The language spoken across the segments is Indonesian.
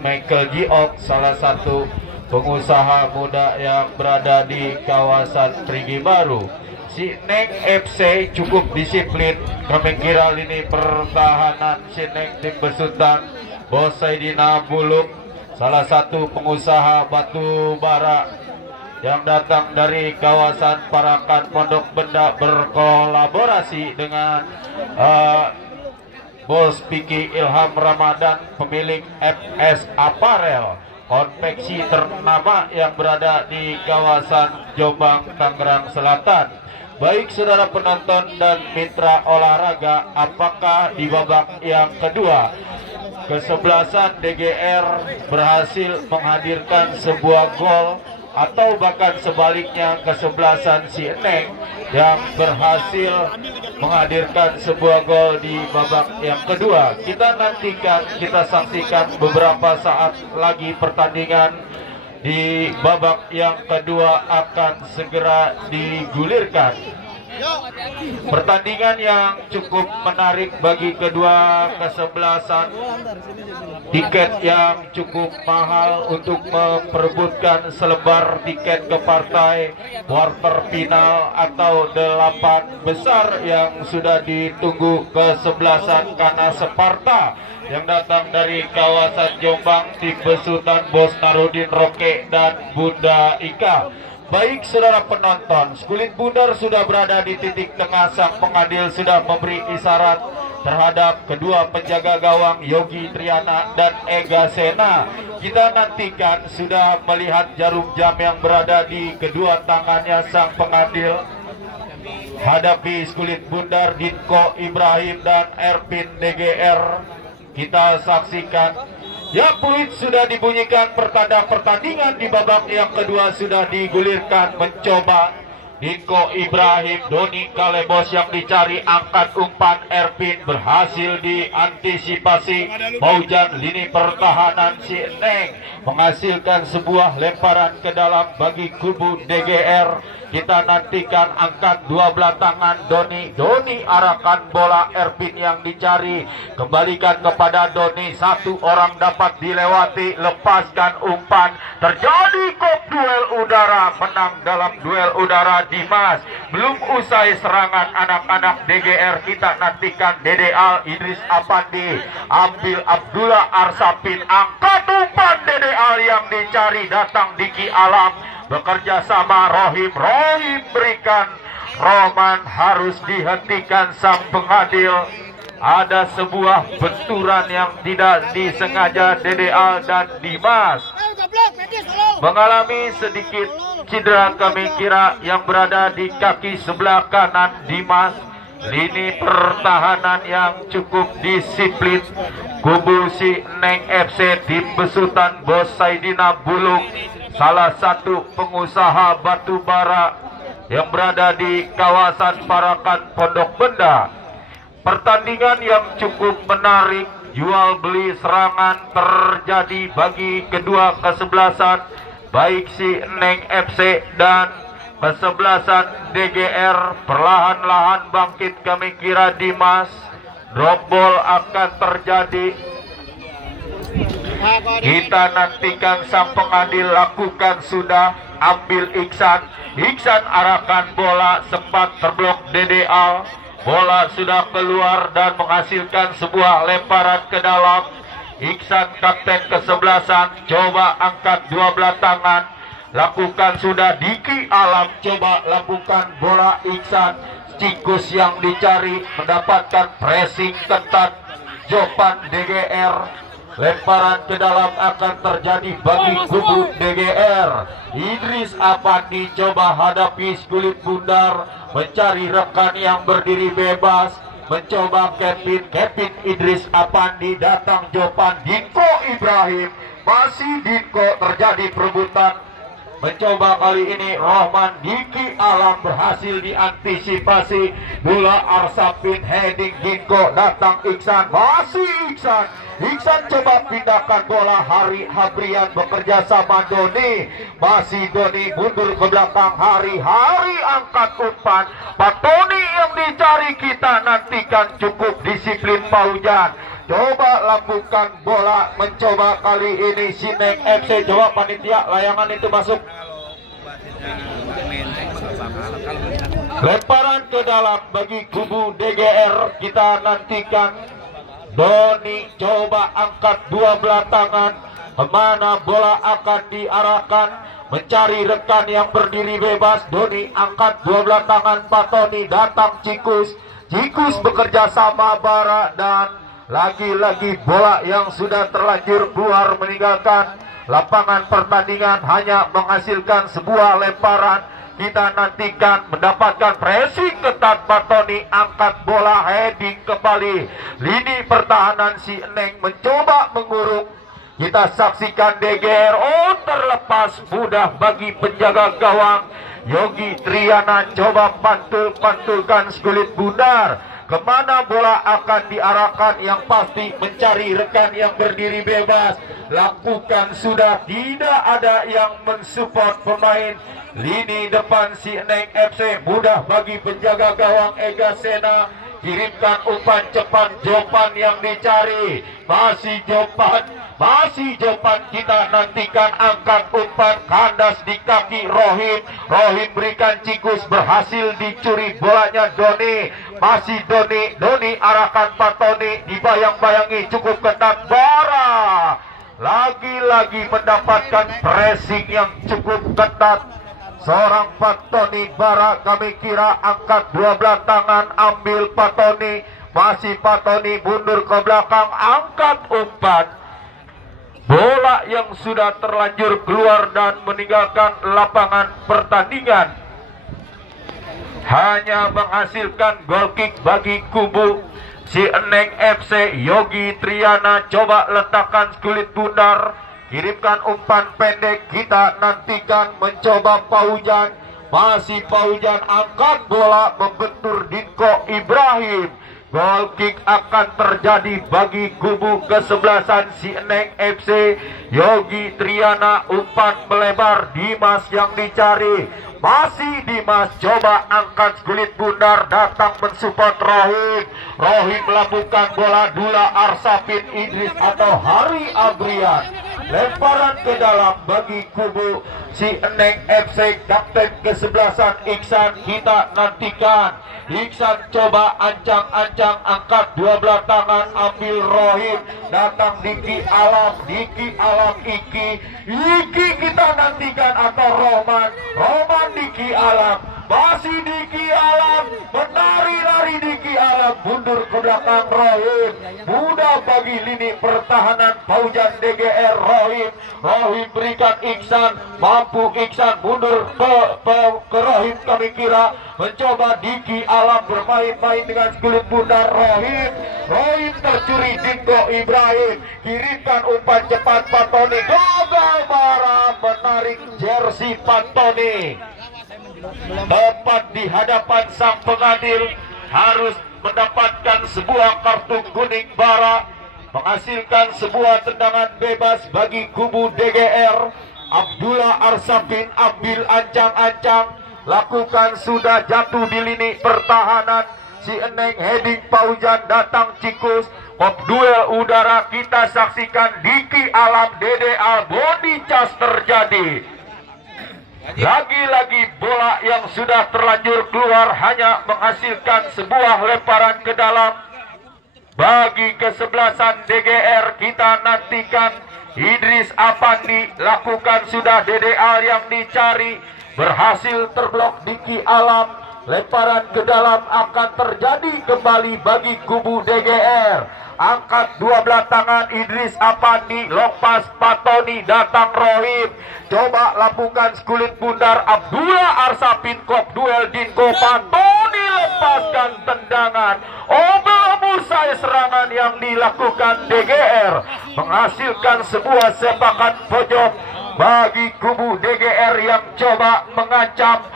Michael Giok, salah satu pengusaha muda yang berada di kawasan Perigi Baru. Si Neng FC cukup disiplin, kami kira lini pertahanan si Neng tim besutan. Bos Saidina Buluk, salah satu pengusaha batu bara yang datang dari kawasan Parakan Pondok Benda, berkolaborasi dengan Bos Piki Ilham Ramadan, pemilik FS Apparel, konveksi ternama yang berada di kawasan Jombang, Tangerang Selatan. Baik saudara penonton dan mitra olahraga, apakah di babak yang kedua kesebelasan DGR berhasil menghadirkan sebuah gol, atau bahkan sebaliknya kesebelasan si Neng yang berhasil menghadirkan sebuah gol di babak yang kedua? Kita nantikan, kita saksikan beberapa saat lagi pertandingan di babak yang kedua akan segera digulirkan. Pertandingan yang cukup menarik bagi kedua kesebelasan. Tiket yang cukup mahal untuk memperebutkan selebar tiket ke partai quarter final atau 8 besar yang sudah ditunggu kesebelasan Kana Separta yang datang dari kawasan Jombang, tim besutan Bos Narudin Roke dan Bunda Ika. Baik saudara penonton, Skulit Bundar sudah berada di titik tengah. Sang pengadil sudah memberi isyarat terhadap kedua penjaga gawang Yogi Triana dan Ega Sena. Kita nantikan, sudah melihat jarum jam yang berada di kedua tangannya sang pengadil. Hadapi Skulit Bundar, Dinko Ibrahim dan Erpin DGR. Kita saksikan. Ya, peluit sudah dibunyikan, pertanda pertandingan di babak yang kedua sudah digulirkan. Mencoba Dinko Ibrahim, Doni Kalebos yang dicari, angkat umpan. Erpin berhasil diantisipasi. Maujan lini pertahanan si Neng menghasilkan sebuah lemparan ke dalam bagi kubu DGR. Kita nantikan, angkat dua belah tangan Doni arahkan bola. Erpin yang dicari, kembalikan kepada Doni. Satu orang dapat dilewati, lepaskan umpan. Terjadi kok duel udara, menang dalam duel udara Dimas. Belum usai serangan anak-anak DGR, kita nantikan Dede Al, Idris Apandi, ambil Abdullah Arsapin, angkat umpan Dede Al yang dicari, datang Diki Alam, bekerja sama Rohim berikan. Roman harus dihentikan sang pengadil. Ada sebuah benturan yang tidak disengaja. Dede Al dan Dimas mengalami sedikit cedera, kami kira, yang berada di kaki sebelah kanan Dimas. Lini pertahanan yang cukup disiplin kubu si Neng FC, tim besutan Bos Saidina Buluk, salah satu pengusaha batu bara yang berada di kawasan Parakan Pondok Benda. Pertandingan yang cukup menarik, jual beli serangan terjadi bagi kedua kesebelasan, baik si Neng FC dan kesebelasan DGR. Perlahan-lahan bangkit, kami kira Dimas. Drop ball akan terjadi. Kita nantikan, sang pengadil lakukan sudah, ambil Iksan arahkan bola, sempat terblok Dede Al. Bola sudah keluar dan menghasilkan sebuah lemparan ke dalam. Iksan, kapten kesebelasan, coba angkat dua belah tangan, lakukan sudah. Diki Alam coba lakukan bola. Iksan, Cikus yang dicari, mendapatkan pressing ketat Jopan DGR. Lemparan ke dalam akan terjadi bagi kubu DGR. Idris Apandi coba hadapi Skulit Bundar, mencari rekan yang berdiri bebas. Mencoba Kevin Idris Apandi, datang Jopan. Dinko Ibrahim, masih Dinko, terjadi perebutan. Mencoba kali ini Rohman, Diki Alam berhasil diantisipasi. Bola Arsapin, heading Dinko, datang Iksan, masih Iksan coba pindahkan bola. Hari Habrian bekerja sama Doni, masih Doni mundur ke belakang. Hari angkat umpan. Pak Tony yang dicari, kita nantikan, cukup disiplin Paujan. coba lakukan bola, mencoba kali ini si Neng FC. Coba panitia layangan itu masuk. Lemparan ke dalam bagi kubu DGR, kita nantikan. Doni coba angkat dua belah tangan, kemana bola akan diarahkan, mencari rekan yang berdiri bebas. Doni angkat dua belah tangan, Pak Tony datang Cikus. Cikus bekerja sama Bara, dan lagi-lagi bola yang sudah terlanjur keluar meninggalkan lapangan pertandingan, hanya menghasilkan sebuah lemparan. Kita nantikan mendapatkan pressing ketat. Pak Tony angkat bola, heading kembali. Lini pertahanan si Eneng mencoba mengurung. Kita saksikan DGR, oh terlepas mudah bagi penjaga gawang. Yogi Triana coba pantulkan skulit bundar. Kemana bola akan diarahkan? Yang pasti mencari rekan yang berdiri bebas. Lakukan sudah, tidak ada yang mensupport pemain. Lini depan si Eneng FC mudah bagi penjaga gawang Ega Sena. Kirimkan umpan cepat, Jopan yang dicari. Masih Jopan, kita nantikan angkat umpan, kandas di kaki Rohim. Rohim berikan Cikus, berhasil dicuri bolanya Doni. Masih Doni arahkan Pak Tony, dibayang-bayangi cukup ketat. Bara lagi-lagi mendapatkan pressing yang cukup ketat. Seorang Pak Tony Bara, kami kira angkat dua belah tangan, ambil Pak Tony. Masih Pak Tony mundur ke belakang, angkat umpan. Bola yang sudah terlanjur keluar dan meninggalkan lapangan pertandingan, hanya menghasilkan goal kick bagi kubu si Eneng FC. Yogi Triana coba letakkan kulit bundar, kirimkan umpan pendek. Kita nantikan mencoba Paujan. Masih Paujan angkat bola, membentur Dinko Ibrahim. Goal kick akan terjadi bagi kubu kesebelasan si Eneng FC. Yogi Triana umpan melebar, Dimas yang dicari. Masih Dimas coba angkat kulit bundar, datang mensupport Rohim. Rohim melakukan bola, Dula Arsafin Idris atau Hari Abrian. Lemparan ke dalam bagi kubu si Eneng FC. Kapten kesebelasan Iksan, kita nantikan. Iksan coba ancang-ancang, angkat dua belah tangan, ambil Rohim. Datang Diki Alam Iki kita nantikan, atau Roman Diki Alam. Masih Diki Alam, menari-lari Diki Alam, mundur ke belakang Rohim. Mudah bagi lini pertahanan Paujan DGR. Rohim berikan Iksan, mampu Iksan mundur ke Rohim, kami kira mencoba Diki Alam bermain-main dengan kulit bundar Rohim tercuri. Dinko Ibrahim kirimkan umpan cepat, Pak Tony gagal. Bara menarik jersey Pak Tony tepat di hadapan sang pengadil, harus mendapatkan sebuah kartu kuning. Bara menghasilkan sebuah tendangan bebas bagi kubu DGR. Abdullah Arsafin ambil ancang-ancang, lakukan sudah, jatuh di lini pertahanan si Eneng, heading Paujan, datang Cikus. Pop duel udara kita saksikan, Diki Alam DDA, body charge terjadi. Lagi-lagi bola yang sudah terlanjur keluar, hanya menghasilkan sebuah lemparan ke dalam bagi kesebelasan DGR. Kita nantikan Idris Apandi, lakukan sudah, DDA yang dicari, berhasil terblok Diki Alam. Lemparan ke dalam akan terjadi kembali bagi kubu DGR. Angkat dua belah tangan Idris Apandi, lepas Pak Tony, datang Rohim. Coba lakukan kulit bundar, Abdullah Arsafin, kop duel Dinko. Pak Tony lepaskan tendangan. Usai serangan yang dilakukan DGR menghasilkan sebuah sepakan pojok bagi kubu DGR yang coba mengancam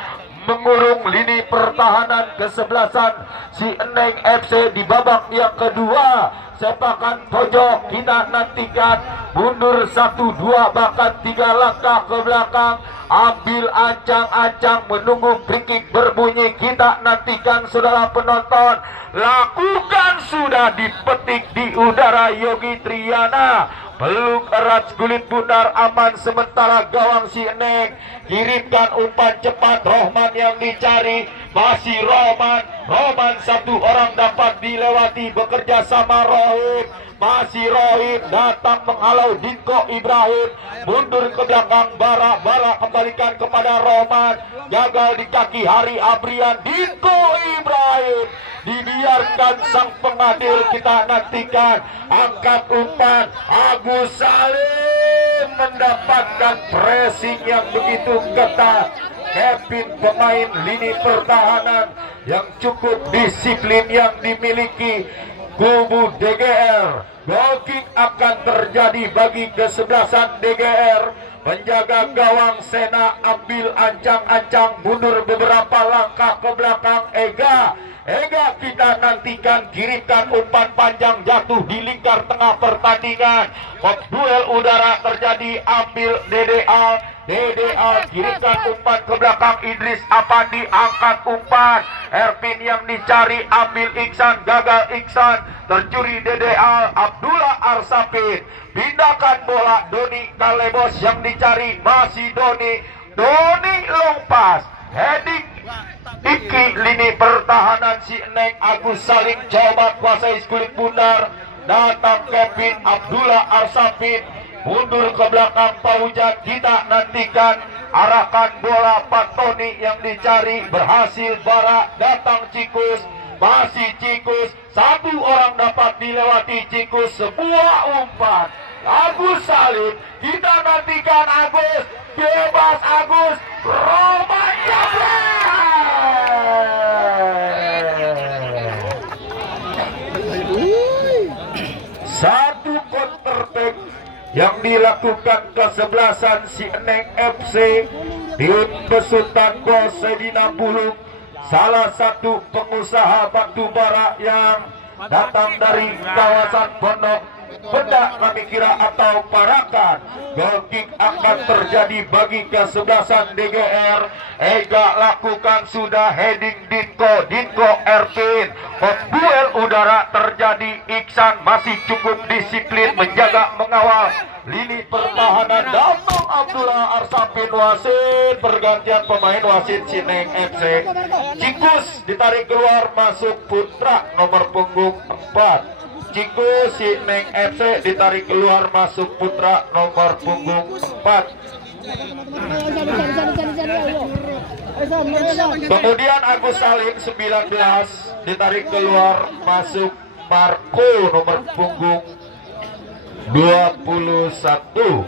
mengurung lini pertahanan kesebelasan si Eneng FC di babak yang kedua. Sepakan pojok kita nantikan, mundur 1-2 bahkan 3 langkah ke belakang, ambil ancang-ancang menunggu free kick berbunyi. Kita nantikan saudara penonton, lakukan sudah dipetik di udara Yogi Triana, peluk erat kulit bundar aman sementara gawang si Eneng. Kirimkan umpan cepat, Rohman yang dicari, masih Rohman satu orang dapat dilewati, bekerja sama Rohim, masih Rohim datang menghalau Dinko Ibrahim, mundur ke belakang Bara kembalikan kepada Rohman, gagal di kaki Hari Abrian, Dinko Ibrahim dibiarkan sang pengadil. Kita nantikan angkat umpan, Agus Salim mendapatkan pressing yang begitu ketat. Kevin pemain lini pertahanan yang cukup disiplin yang dimiliki kubu DGR. Goal kick akan terjadi bagi kesebelasan DGR. Penjaga gawang Sena ambil ancang-ancang mundur beberapa langkah ke belakang. Ega kita nantikan, kirimkan umpan panjang jatuh di lingkar tengah pertandingan. Duel udara terjadi, ambil DDA kirimkan umpan ke belakang Idris Apandi, angkat umpan Ervin yang dicari, ambil Iksan, gagal Iksan, tercuri DDA Abdullah Arsapin, pindahkan bola Doni Kalebos yang dicari, masih Doni long pass, heading Iki lini pertahanan si Eneng. Agus Salim coba kuasai kulit bundar, datang Kevin Abdullah Arsapin, mundur ke belakang Paujan. Kita nantikan arahkan bola Pak Tony yang dicari, berhasil Bara, datang Cikus, masih Cikus, satu orang dapat dilewati Cikus, sebuah umpan Agus Salim. Kita nantikan Agus, bebas Agus, Roman satu counter attack yang dilakukan kesebelasan si Eneng FC. Tim besutan gol Sedina Bulung, salah satu pengusaha batubara yang datang dari kawasan Pondok Benda kami kira atau Parakan. Goal kick akan terjadi bagi kesebelasan DGR. Ega lakukan sudah, heading Dinko Ervin. Duel udara terjadi, Iksan masih cukup disiplin menjaga mengawal lini pertahanan. Datang Abdullah Arsapin wasit, pergantian pemain wasit Sineng FC. Cikus ditarik keluar, masuk Putra nomor punggung 4. Cikus Sineng FC ditarik keluar, masuk Putra nomor punggung 4. Kemudian Agus Salim 19 ditarik keluar, masuk Marco nomor punggung 21.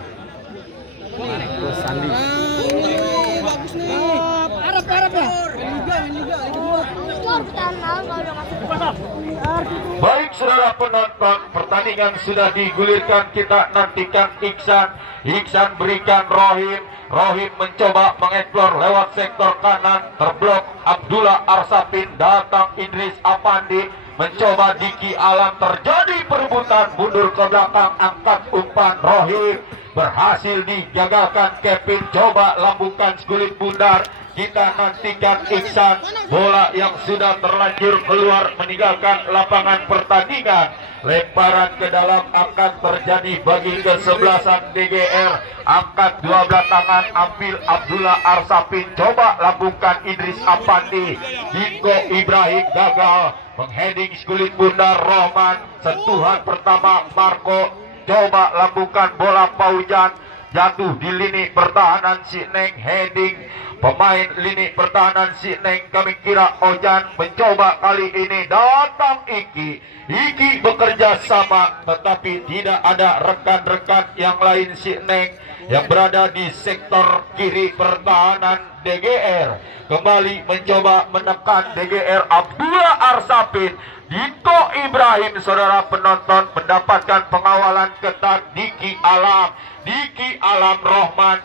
Baik saudara penonton, pertandingan sudah digulirkan. Kita nantikan Iksan berikan Rohim mencoba mengeksplor lewat sektor kanan, terblok Abdullah Arsapin, datang Idris Apandi, mencoba Diki Alam, terjadi perebutan, mundur ke belakang, angkat umpan Rohim, berhasil digagalkan Kevin, coba lambungkan kulit bundar. Kita nantikan Iksan, bola yang sudah terlanjur keluar meninggalkan lapangan pertandingan. Lemparan ke dalam akan terjadi bagi kesebelasan DGR. Angkat 12 tangan, ambil Abdullah Arsapin, coba lambungkan Idris Apandi. Dinko Ibrahim gagal mengheading kulit bundar Rohman. Sentuhan pertama Marco, coba lambungkan bola Paujan, jatuh di lini pertahanan Sineng, heading pemain lini pertahanan Sineng kami kira Ojan, mencoba kali ini datang Iki bekerja sama, tetapi tidak ada rekan-rekan yang lain Sineng yang berada di sektor kiri pertahanan DGR. Kembali mencoba menekan DGR, Abdullah Arsapin Diko Ibrahim, saudara penonton, mendapatkan pengawalan ketat Diki Alam. Diki Alam Rohman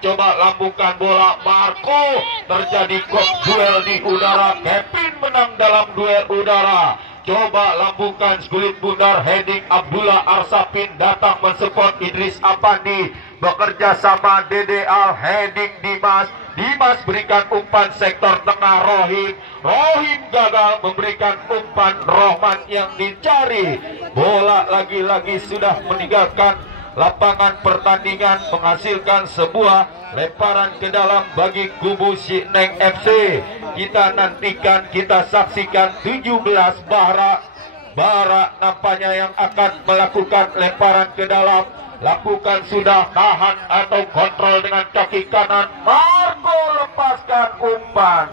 coba lambungkan bola. Marco, terjadi duel di udara. Kevin menang dalam duel udara. Coba lambungkan kulit bundar, heading Abdullah Arsapin datang mensupport Idris Apandi. Bekerja sama Dede Al, heading Dimas. Dimas berikan umpan sektor tengah Rohim. Rohim gagal memberikan umpan Rohman yang dicari. Bola lagi-lagi sudah meninggalkan lapangan pertandingan, menghasilkan sebuah lemparan ke dalam bagi kubu Sineng FC. Kita nantikan, kita saksikan 17 Bara nampaknya yang akan melakukan lemparan ke dalam. Lakukan sudah, tahan atau kontrol dengan kaki kanan. Marco lepaskan umpan.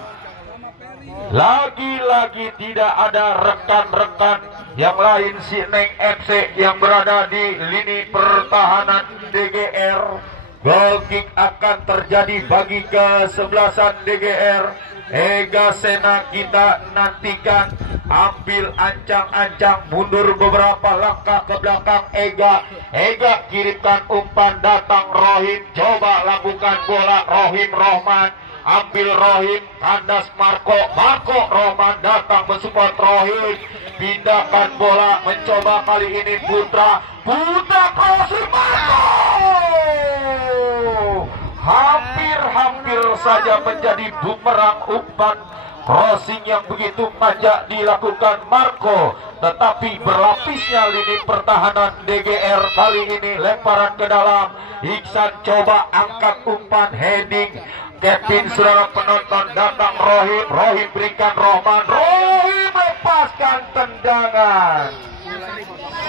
Lagi-lagi tidak ada rekan-rekan yang lain Sineng FC yang berada di lini pertahanan DGR. Goal kick akan terjadi bagi kesebelasan DGR. Ega Sena kita nantikan, ambil ancang-ancang, mundur beberapa langkah ke belakang. Ega kirimkan umpan, datang Rohim, coba lakukan bola. Rohim Rohman ambil, Rohim kandas Marco Rohman datang mensupport Rohim, pindahkan bola, mencoba kali ini Putra crossing Marco, hampir saja menjadi bumerang. Umpan crossing yang begitu manja dilakukan Marco, tetapi berlapisnya lini pertahanan DGR kali ini. Lemparan ke dalam, Iksan coba angkat umpan, heading Kevin, saudara penonton, datang Rohim berikan Rohman, Rohim lepaskan tendangan.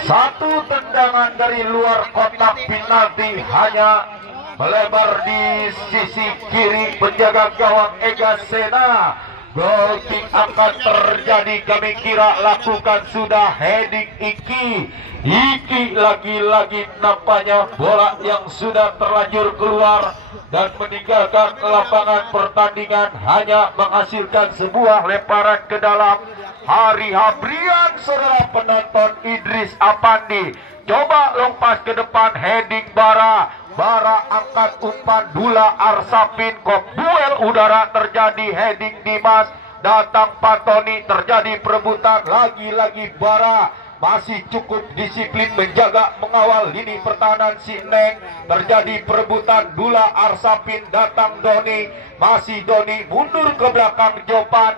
Satu tendangan dari luar kotak penalti, hanya melebar di sisi kiri penjaga gawang Ega Sena. Goal kick akan terjadi, kami kira lakukan sudah, heading Iki lagi-lagi nampaknya bola yang sudah terlanjur keluar dan meninggalkan lapangan pertandingan, hanya menghasilkan sebuah lemparan ke dalam. Hari Habrian, saudara penonton, Idris Apandi coba lompat ke depan, heading Bara angkat umpan, Dula Arsapin, kok duel udara terjadi, heading Dimas, datang Patoni, terjadi perebutan. Lagi-lagi Bara masih cukup disiplin menjaga mengawal lini pertahanan Sineng. Terjadi perebutan, Dula Arsapin, datang Doni, masih Doni, mundur ke belakang Jopan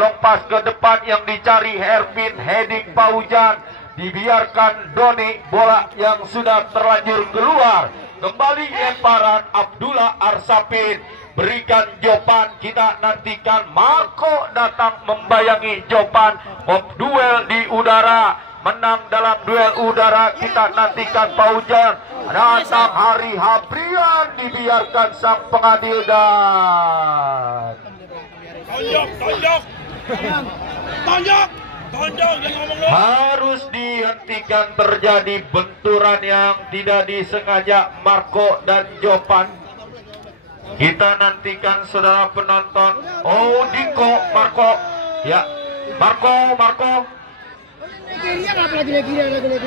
lompat ke depan, yang dicari Hervin, heading Paujan, dibiarkan Doni, bola yang sudah terlanjur keluar. Kembali lemparan Abdullah Arsapin, berikan Jopan, kita nantikan Marco datang membayangi Jopan. Duel di udara, menang dalam duel udara, kita nantikan Paujan, datang Hari Habrian, dibiarkan sang pengadil dan tonjok harus dihentikan. Terjadi benturan yang tidak disengaja Marco dan Jopan. Kita nantikan, saudara penonton. Oh, Diko, Marco, ya, Marco.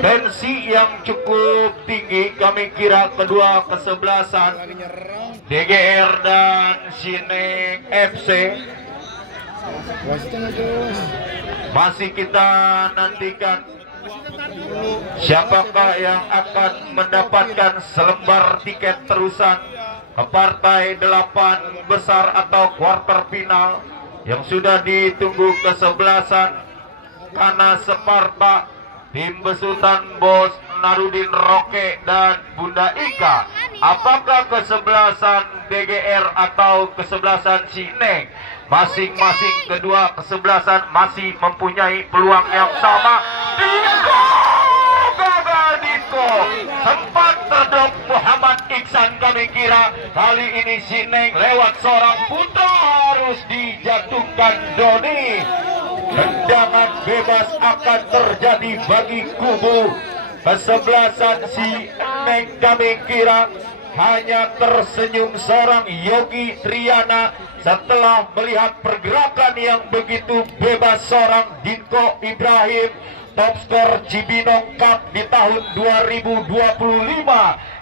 Tensi yang cukup tinggi, kami kira kedua kesebelasan DGR dan Sineng FC. Masih kita nantikan siapakah yang akan mendapatkan selembar tiket terusan ke partai 8 besar atau quarter final yang sudah ditunggu kesebelasan Kana Separta, tim besutan Bos Narudin Roke dan Bunda Ika. Apakah kesebelasan DGR atau kesebelasan Sineng? Masing-masing kedua kesebelasan masih mempunyai peluang yang sama. Diko gagal, Diko sempat terdrop Muhammad Iksan, kami kira kali ini Sineng lewat seorang Putra harus dijatuhkan Doni. Tendangan bebas akan terjadi bagi kubu kesebelasan Sineng, kami kira hanya tersenyum seorang Yogi Triana setelah melihat pergerakan yang begitu bebas seorang Dinko Ibrahim, top skor Cibinong Cup di tahun 2025.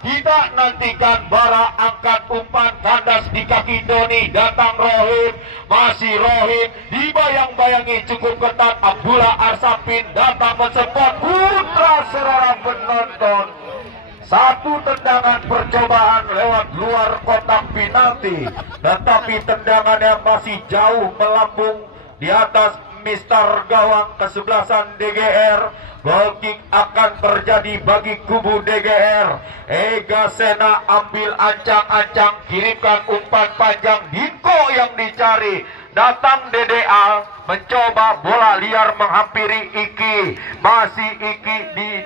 Kita nantikan Bara angkat umpan kandas di kaki Doni, datang Rohim, masih Rohim, dibayang-bayangi cukup ketat Abdullah Arsapin, datang mensupport putra saudara penonton. Satu tendangan percobaan lewat luar kotak penalti, tetapi tendangannya masih jauh melambung di atas Mister gawang kesebelasan DGR. Goal kick akan terjadi bagi kubu DGR. Ega Sena ambil ancang-ancang, kirimkan umpan panjang, Dinko yang dicari. Datang DDA mencoba bola liar menghampiri Iki. Masih Iki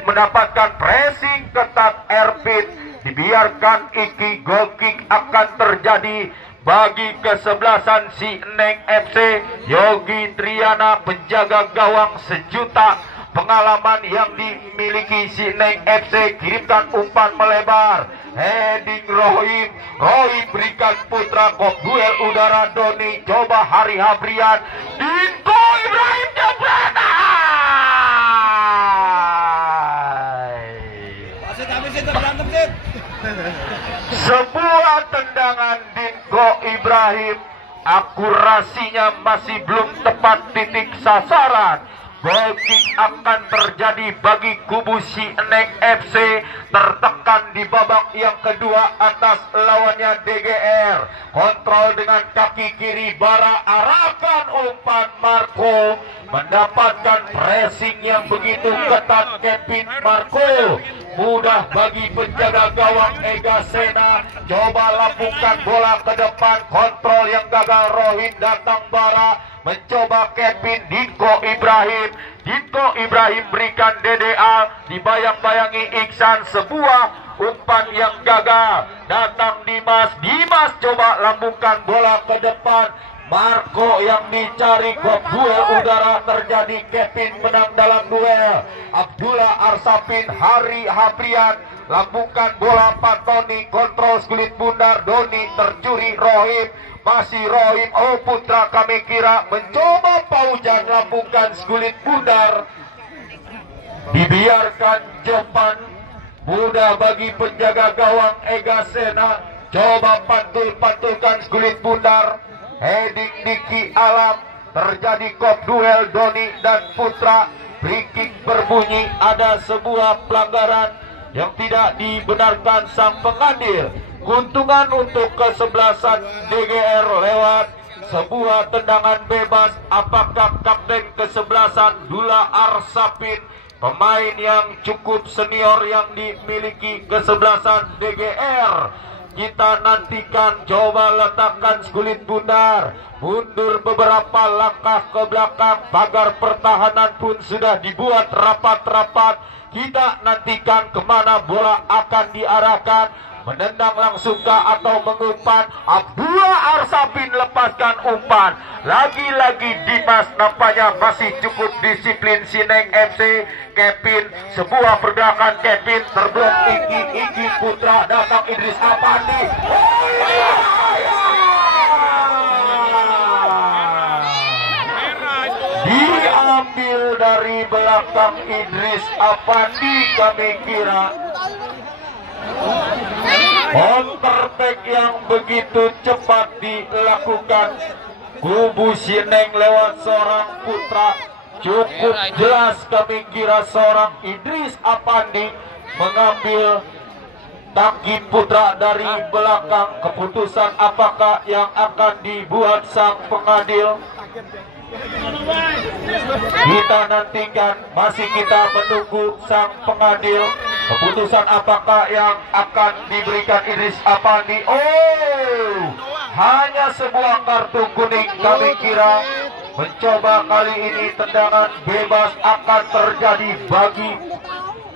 mendapatkan pressing ketat Ervin. Dibiarkan Iki, goal kick akan terjadi bagi kesebelasan si Neng FC. Yogi Triana penjaga gawang sejuta pengalaman yang dimiliki si Neng FC, kirimkan umpan melebar, heading Rohim, Rohim berikan putra, kok duel udara Doni, coba Hari Habrian, Dinko Ibrahim jebret. Sebuah tendangan Dinko Ibrahim, akurasinya masih belum tepat titik sasaran. Goal kick akan terjadi bagi kubu si Neng FC, tertekan di babak yang kedua atas lawannya DGR. Kontrol dengan kaki kiri, Bara arahkan umpan Marco, mendapatkan pressing yang begitu ketat Kevin Marco. Mudah bagi penjaga gawang Ega Sena, coba lambungkan bola ke depan, kontrol yang gagal Rohim, datang Bara, mencoba Kevin, Dinko Ibrahim. Dinko Ibrahim berikan DDA, dibayang-bayangi Iksan, sebuah umpan yang gagal. Datang Dimas, Dimas coba lambungkan bola ke depan, Marco yang dicari, kok duel udara terjadi, Kevin menang dalam duel. Abdullah Arsapin, Hari Habrian lambungkan bola, Pak Tony kontrol skulit bundar, Doni tercuri, Rohim, masih Rohim, oh putra kami kira, mencoba Paujan lambungkan skulit bundar, dibiarkan Jepan. Mudah bagi penjaga gawang Ega Sena, coba pantul-pantulkan skulit bundar, heading Diki Alam, terjadi kop duel Doni dan Putra. Free kick berbunyi, ada sebuah pelanggaran yang tidak dibenarkan sang pengadil. Keuntungan untuk kesebelasan DGR lewat sebuah tendangan bebas. Apakah kapten kesebelasan Dula Arsapin, pemain yang cukup senior yang dimiliki kesebelasan DGR? Kita nantikan, coba letakkan skulit bundar, mundur beberapa langkah ke belakang, pagar pertahanan pun sudah dibuat rapat-rapat. Kita nantikan kemana bola akan diarahkan, menendang langsung kah atau mengumpan. Abdullah Arsapin lepaskan umpan, lagi-lagi Dimas nampaknya masih cukup disiplin si Neng FC. Kevin, sebuah pergerakan Kevin terblok, Iki Putra, datang Idris Apandi, diambil dari belakang Idris Apandi, kami kira counter-attack yang begitu cepat dilakukan kubu Sineng lewat seorang Putra. Cukup jelas kami kira seorang Idris Apandi mengambil kaki Putra dari belakang. Keputusan apakah yang akan dibuat sang pengadil? Kita nantikan, masih kita menunggu sang pengadil. Keputusan apakah yang akan diberikan Idris Apandi? Oh, hanya sebuah kartu kuning, kami kira. Mencoba kali ini tendangan bebas akan terjadi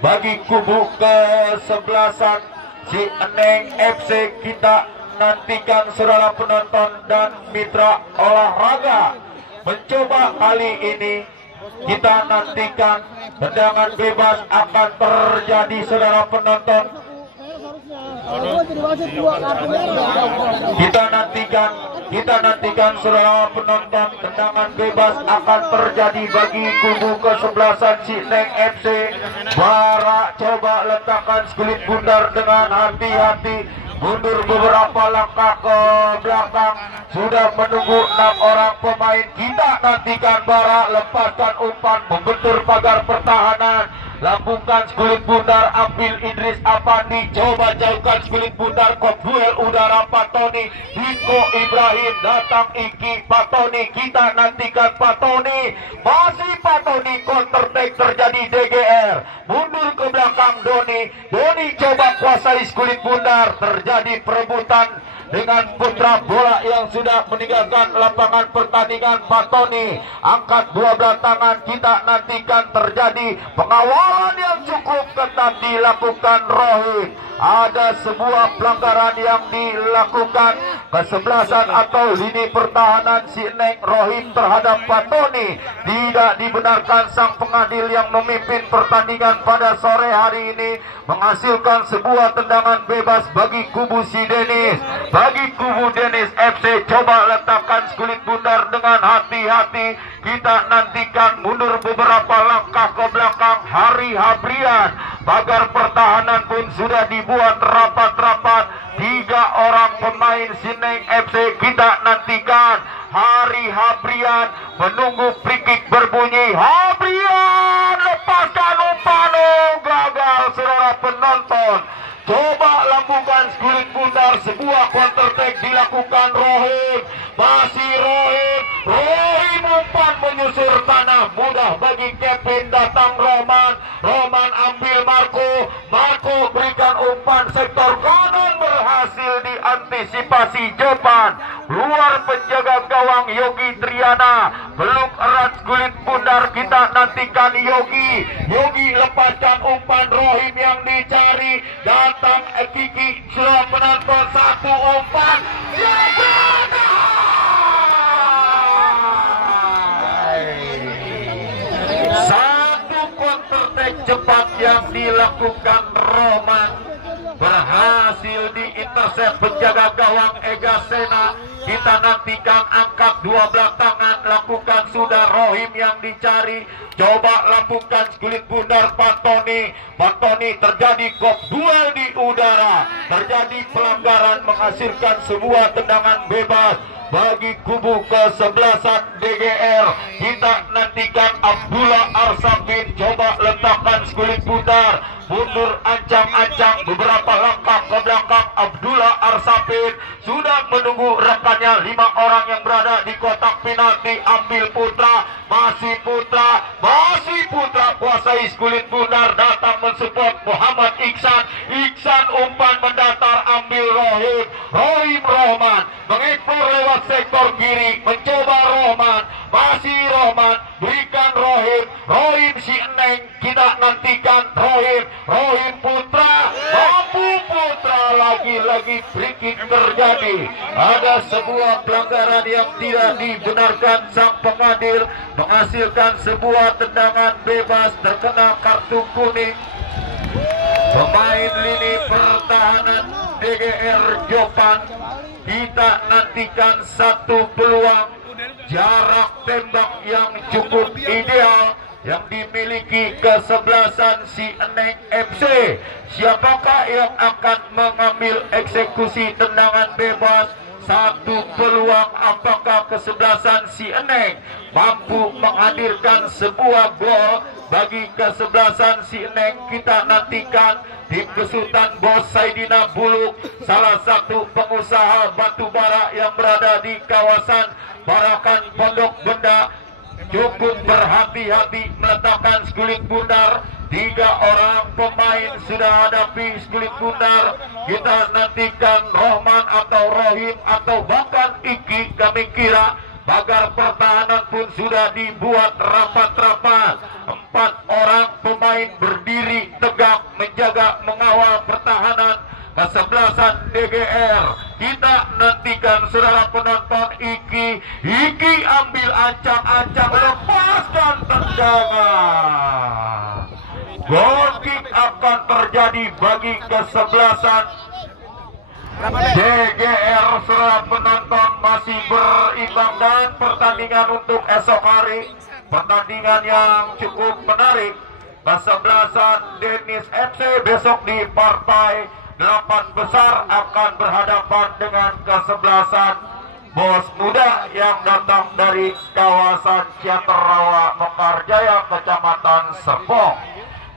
bagi kubu kesebelasan si Neng FC. Kita nantikan saudara penonton dan mitra olahraga. Mencoba kali ini kita nantikan tendangan bebas akan terjadi saudara penonton. Kita nantikan Kita nantikan saudara penonton, tendangan bebas akan terjadi bagi kubu kesebelasan si Neng FC. Bara coba letakkan skulit bundar dengan hati-hati, mundur beberapa langkah ke belakang. Sudah menunggu 6 orang pemain. Kita nantikan Bara lepaskan umpan, membentur pagar pertahanan. Lambungkan skulit bundar, ambil Idris Apandi, coba jauhkan skulit bundar, duel udara Patoni, Diko Ibrahim, datang Iki Patoni, kita nantikan Patoni, masih Patoni, counter attack terjadi DGR, mundur ke belakang Doni coba kuasai skulit bundar, terjadi perebutan dengan putra bola yang sudah meninggalkan lapangan pertandingan. Patoni angkat 12 tangan, kita nantikan terjadi pengawalan yang cukup ketat dilakukan Rohim. Ada sebuah pelanggaran yang dilakukan kesebelasan atau lini pertahanan si Neng Rohim terhadap Patoni. Tidak dibenarkan. Sang pengadil yang memimpin pertandingan pada sore hari ini menghasilkan sebuah tendangan bebas bagi kubu si Denis. Bagi kubu Denis FC, coba letakkan skulit bundar dengan hati-hati. Kita nantikan mundur beberapa langkah ke belakang Hari Habrian. Pagar pertahanan pun sudah dibuat rapat-rapat. 3 orang pemain Sineng FC, kita nantikan Hari Habrian menunggu free kick berbunyi. Habrian lepaskan umpan, gagal saudara penonton. Coba lambungkan skulit bundar, sebuah counter attack dilakukan Rohim. Masih Rohim umpan menyusur tanah, mudah bagi Kevin, datang Roman ambil Marco berikan umpan sektor kanan, berhasil diantisipasi Jepan. Luar penjaga gawang Yogi Triana, belum erat skulit bundar, kita nantikan Yogi lepaskan umpan, Rohim yang dicari, datang Kiki, sudah penonton, satu umpan, satu counter attack cepat yang dilakukan Roman, berhasil diintercept penjaga gawang Ega Sena. Kita nantikan angkat 12 tangan, lakukan sudah Rohim yang dicari, coba lambungkan skulit bundar Patoni, terjadi kop duel di udara, terjadi pelanggaran menghasilkan sebuah tendangan bebas bagi kubu kesebelasan DGR. Kita nantikan Abdullah Arsafin, coba letakkan skulit bundar, mundur ancang-ancang beberapa langkah ke belakang. Abdullah Arsafin sudah menunggu rekannya, 5 orang yang berada di kotak penalti. Ambil masih Putra kuasai skulit bundar, datang mensupport Muhammad Iksan umpan mendatar, ambil Rohim Rohman mengekor lewat sektor kiri, mencoba masih Rohman berikan Rohim si Neng, kita nantikan Rohim Putra, mampu Putra, lagi-lagi free kick terjadi. Ada sebuah pelanggaran yang tidak dibenarkan, sang pengadil menghasilkan sebuah tendangan bebas, terkena kartu kuning. Pemain lini pertahanan DGR Jopan, kita nantikan satu peluang jarak tembak yang cukup ideal yang dimiliki kesebelasan si Neng FC. Siapakah yang akan mengambil eksekusi tendangan bebas? Satu peluang, apakah kesebelasan si Neng mampu menghadirkan sebuah gol bagi kesebelasan si Neng? Kita nantikan tim kesutan Bos Saidina Buluk, salah satu pengusaha batubara yang berada di kawasan Barakan Pondok Benda, cukup berhati-hati meletakkan skulit bundar. 3 orang pemain sudah hadapi skulit bundar. Kita nantikan Rohman atau Rohim atau bahkan Iki, kami kira. Pagar pertahanan pun sudah dibuat rapat-rapat. 4 orang pemain berdiri tegak menjaga mengawal pertahanan kesebelasan DGR. Kita nantikan saudara penonton, Iki ambil ancang-ancang, lepaskan tendangan. Goal kick akan terjadi bagi kesebelasan DGR saudara penonton masih berimbang dan pertandingan untuk esok hari, pertandingan yang cukup menarik. Kesebelasan Denis FC besok di partai 8 besar akan berhadapan dengan kesebelasan Bos Muda yang datang dari kawasan Ciaterawa, Mekarjaya, Kecamatan Serpong.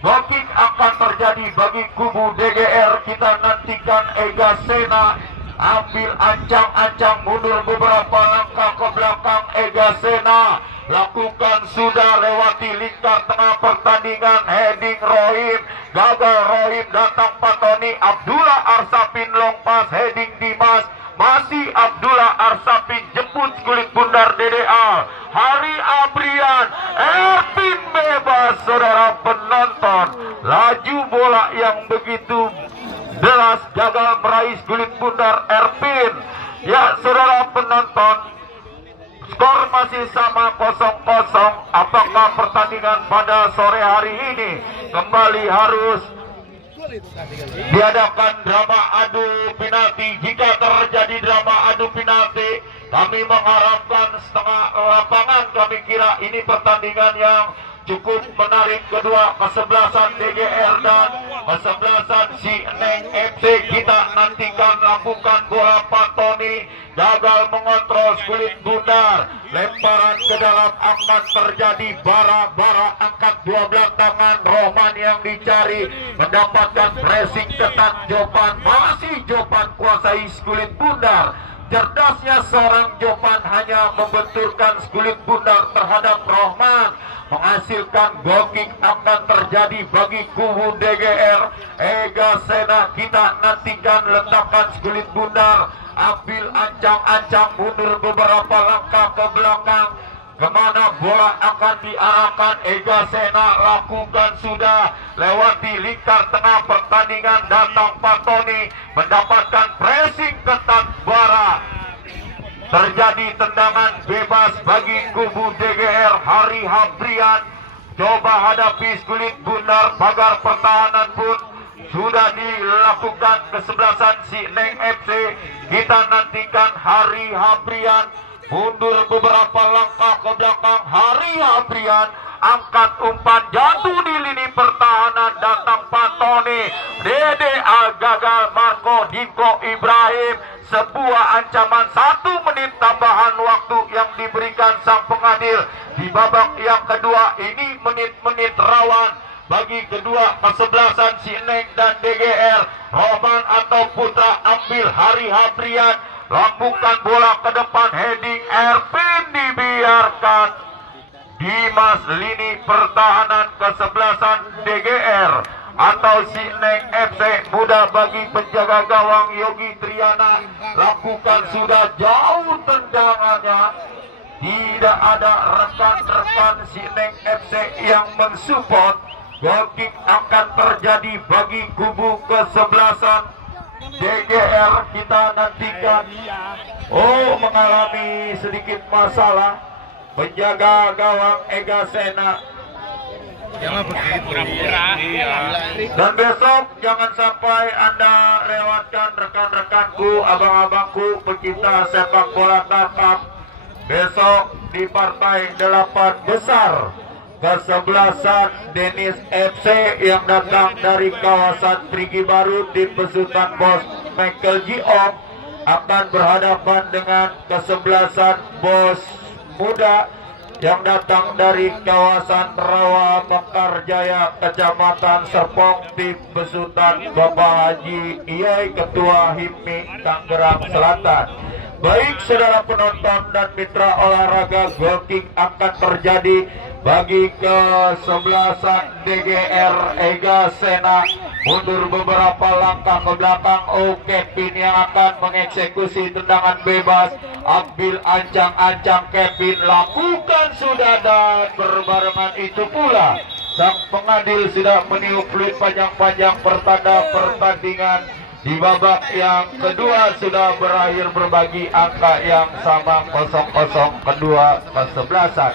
Goal kick akan terjadi bagi kubu DGR. Kita nantikan Ega Sena ambil ancang-ancang mundur beberapa langkah ke belakang. Ega Sena lakukan sudah lewati lingkar tengah pertandingan, heading Rohim, gagal Rohim, datang Patoni, Abdullah Arsapin long pass, heading Dimas, masih Abdullah Arsapin, jemput kulit bundar DDA, Hari Abrian, Erpin bebas saudara penonton, laju bola yang begitu deras, gagal meraih kulit bundar Erpin. Ya saudara penonton, skor masih sama 0-0. Apakah pertandingan pada sore hari ini kembali harus diadakan drama adu penalti? Jika terjadi drama adu penalti, kami mengharapkan setengah lapangan. Kami kira ini pertandingan yang cukup menarik. Kedua kesebelasan DGR dan kesebelasan si Neng FC. Kita nantikan lakukan bola Patoni, gagal mengontrol kulit bundar, lemparan ke dalam akan terjadi. Bara angkat 12 tangan, Rohman yang dicari mendapatkan pressing ketat. Jopan, masih Jopan kuasai kulit bundar. Cerdasnya seorang Jopan hanya membenturkan kulit bundar terhadap Rohman, menghasilkan goal kick akan terjadi bagi kubu DGR. Ega Sena kita nantikan letakkan kulit bundar, ambil ancang-ancang mundur beberapa langkah ke belakang. Kemana bola akan diarahkan? Ega Sena lakukan sudah lewati lingkar tengah pertandingan, datang Patoni mendapatkan pressing ketat Bara. Terjadi tendangan bebas bagi kubu DGR. Hari Habrian coba hadapi kulit bundar, pagar pertahanan pun sudah dilakukan kesebelasan si Neng FC. Kita nantikan Hari Habrian mundur beberapa langkah ke belakang. Hari Habrian angkat umpan, jatuh di lini pertahanan, datang Patoni, DDA gagal, Marco Dinko Ibrahim. Sebuah ancaman 1 menit tambahan waktu yang diberikan sang pengadil di babak yang kedua. Ini menit-menit rawan bagi kedua kesebelasan si Neng dan DGR. Rohman atau Putra ambil Hari Habrian, lakukan bola ke depan, heading Erpin dibiarkan. Dimas lini pertahanan kesebelasan DGR atau si Neng FC. Mudah bagi penjaga gawang Yogi Triana, lakukan sudah jauh tendangannya. Tidak ada rekan-rekan si Neng FC yang mensupport. Goal kick akan terjadi bagi kubu kesebelasan DGR. Kita nantikan. Mengalami sedikit masalah penjaga gawang Ega Sena. Jangan begitu. Dan besok jangan sampai Anda lewatkan rekan-rekanku, abang-abangku pecinta sepak bola tatap. Besok di partai 8 besar, kesebelasan Denis FC yang datang dari kawasan Trigi Baru di pesutan Bos Michael Giong akan berhadapan dengan kesebelasan Bos Muda yang datang dari kawasan Rawa, Mekarjaya, Kecamatan Serpong di pesutan Bapak Haji Iyai, Ketua HIPMI Tangerang Selatan. Baik saudara penonton dan mitra olahraga, goal kick akan terjadi bagi kesebelasan DGR. Ega Sena mundur beberapa langkah ke belakang. Kevin yang akan mengeksekusi tendangan bebas, ambil ancang-ancang Kevin, lakukan sudah, dan berbarengan itu pula sang pengadil sudah meniup peluit panjang-panjang pertanda pertandingan di babak yang kedua sudah berakhir berbagi angka yang sama 0-0 kedua kesebelasan.